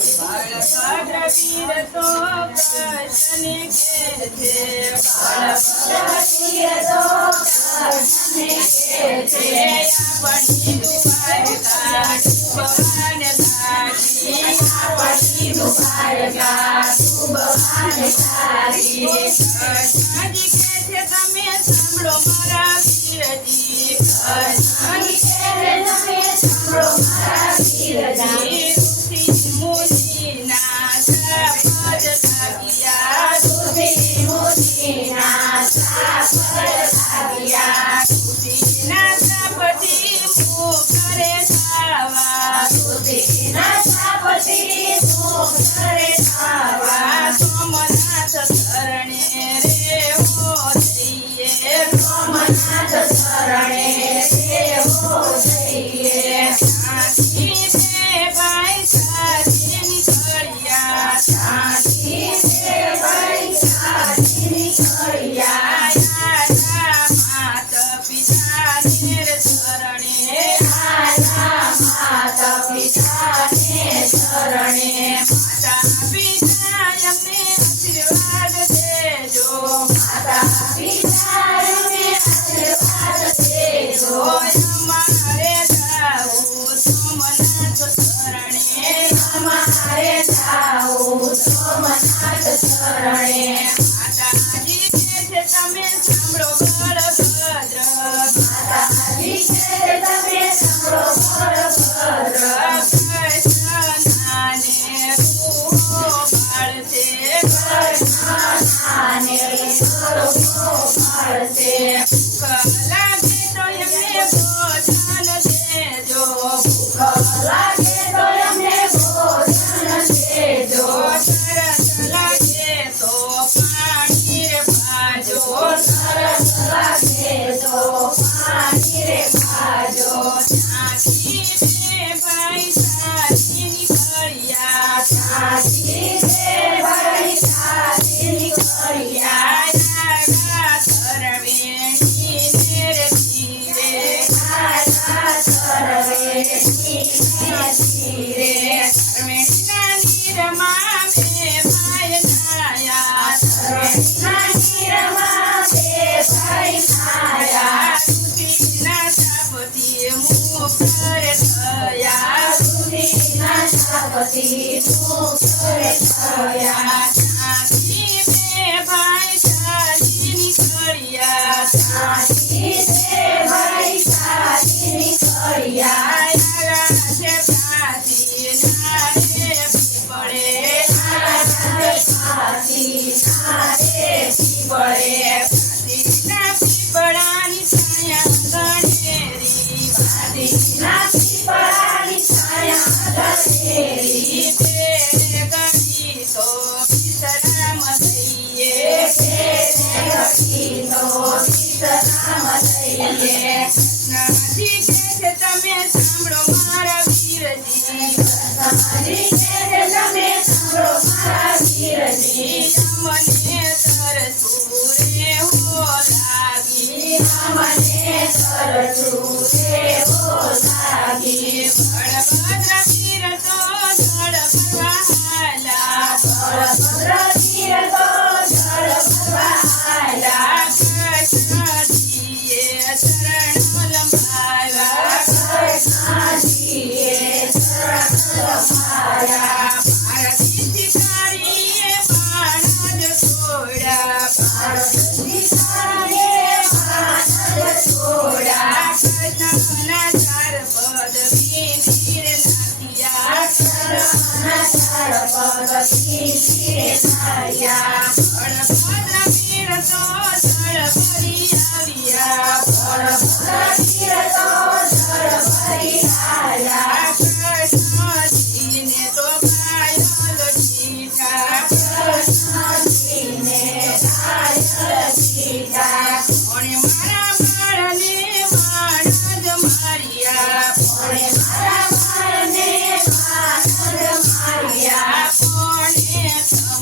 બળભદ્ર વીર તો કૃષ્ણ કે છે આપણી દ્વારકા ભગવાન કૃષ્ણજી કે છે તમે સાંભળો મારા વીરજી ઋષિ મુનિના શ્રાપ લાગ્યા ઋષિના શ્રાપથી મુખ કરે થાવા સોમનાથ શરણે રેવો જઈએ સાથી તે ભાઈ સાથી નીકળ્યા માત પિતા ને શરણે માતા પિતા અમને આશીર્વાદ દેજો અમારે જાવું સોમનાથ શરણે માતાજી કે છે તમે સાંભળો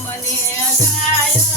મને ગાય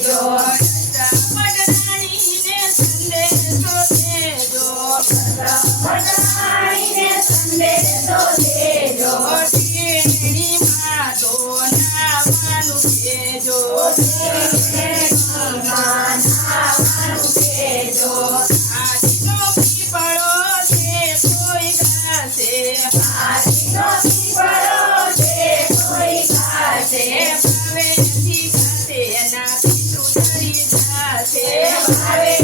દેજો. પટરાણીને સંદેશો દેજો. પટરાણીને સંદેશો દેજો. ટીણીમાં તો નાવાનું કહેજો. ટીણીમાં નાવાનું કહેજો. આજીનો પીપળો છે કોઈ ગાશે. આજીનો પીપળો છે કોઈ ગાશે. ભાવેથી ગાશે એના પિતૃ ધરી જાશે. ભાવે